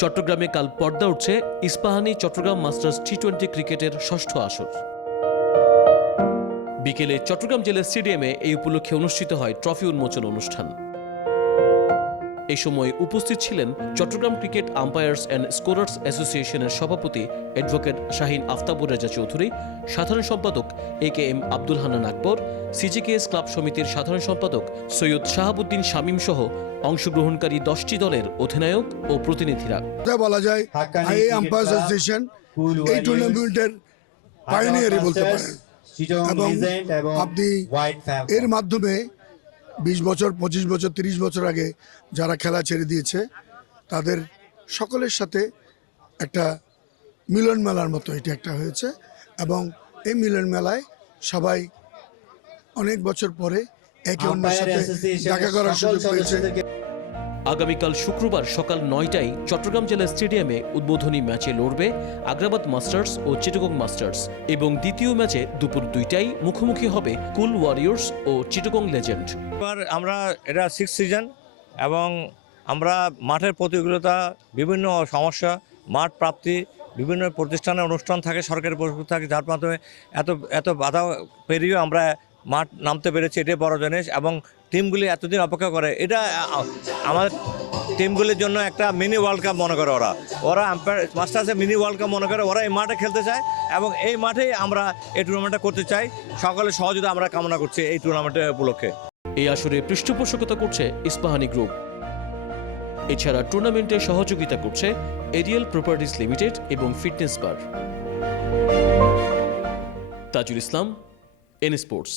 চট্টগ্রামে কাল পর্দা উঠছে ইস্পাহানি চট্টগ্রাম মাস্টার্স টি20 ক্রিকেটের ষষ্ঠ আসর। বিকেলে চট্টগ্রাম জেলা স্টেডিয়ামে এই উপলক্ষে অনুষ্ঠিত হয় ট্রফি উন্মোচন অনুষ্ঠান। এই সময় উপস্থিত ছিলেন Chittagong cricket umpires and scorers অ্যাসোসিয়েশনের সভাপতি অ্যাডভোকেট শাহিন আফতাবুর রেজা চৌধুরী, সাধারণ সম্পাদক AKM Abdul Hannan Akbar, CGKS club সমিতির সাধারণ সম্পাদক সৈয়দ শাহাবুদ্দিন শামীম সহ অংশগ্রহণকারী 10টি দলের অধিনায়ক ও প্রতিনিধিরা। বলা যায় এই আম্পায়ার্স অ্যাসোসিয়েশন এই টুর্নামেন্টের পাইওনিয়ারই বলতে পারেন, এবং আপনি এর মাধ্যমে 20 বছর 25 বছর 30 বছর আগে যারা খেলা ছেড়ে দিয়েছে তাদের সকলের সাথে একটা মিলন মেলার মতো এটা একটা হয়েছে, এবং এই মিলন মেলায় সবাই অনেক বছর পরে একে অন্যের সাথে দেখা করার সুযোগ পেয়েছে। আগামীকাল শুক্রবার সকাল 9টায় চট্টগ্রাম জেলা স্টেডিয়ামে উদ্বোধনী ম্যাচে লড়বে আগ্রাবাদ মাস্টার্স ও চিটাগং মাস্টার্স, এবং দ্বিতীয় ম্যাচে দুপুর 2টায় মুখোমুখি হবে কুল ওয়ারিয়র্স ও চিটাগং লেজেন্ড। আমরা এটা 6th সিজন, এবং আমরা মাঠের প্রতিকূলতা, বিভিন্ন সমস্যা, মাঠ প্রাপ্তি, বিভিন্ন প্রতিষ্ঠানের অনুষ্ঠান থাকে, সরকারি প্রতিষ্ঠান থাকে, যার মাধ্যমে এত বাধা পেরিয়ে আমরা মাঠ নামতে পেরেছি, এটাই বড় জিনিস। এবং টিমগুলি এতদিন অপেক্ষা করে, এটা আমাদের টিমগুলির জন্য একটা মিনি ওয়ার্ল্ড কাপ মনে করে। ওরা মাস্টার্সে মিনি ওয়ার্ল্ড কাপ মনে করে, ওরা এই মাঠে খেলতে চায়, এবং এই মাঠেই আমরা এই টুর্নামেন্টটা করতে চাই। সকলের সহযোগিতা আমরা কামনা করছি এই টুর্নামেন্টের উপলক্ষে। এই আসরে পৃষ্ঠপোষকতা করছে ইস্পাহানি গ্রুপ। এছাড়া টুর্নামেন্টে সহযোগিতা করছে এরিয়াল প্রপার্টিজ লিমিটেড এবং ফিটনেস বার। Tajul Islam, N sports.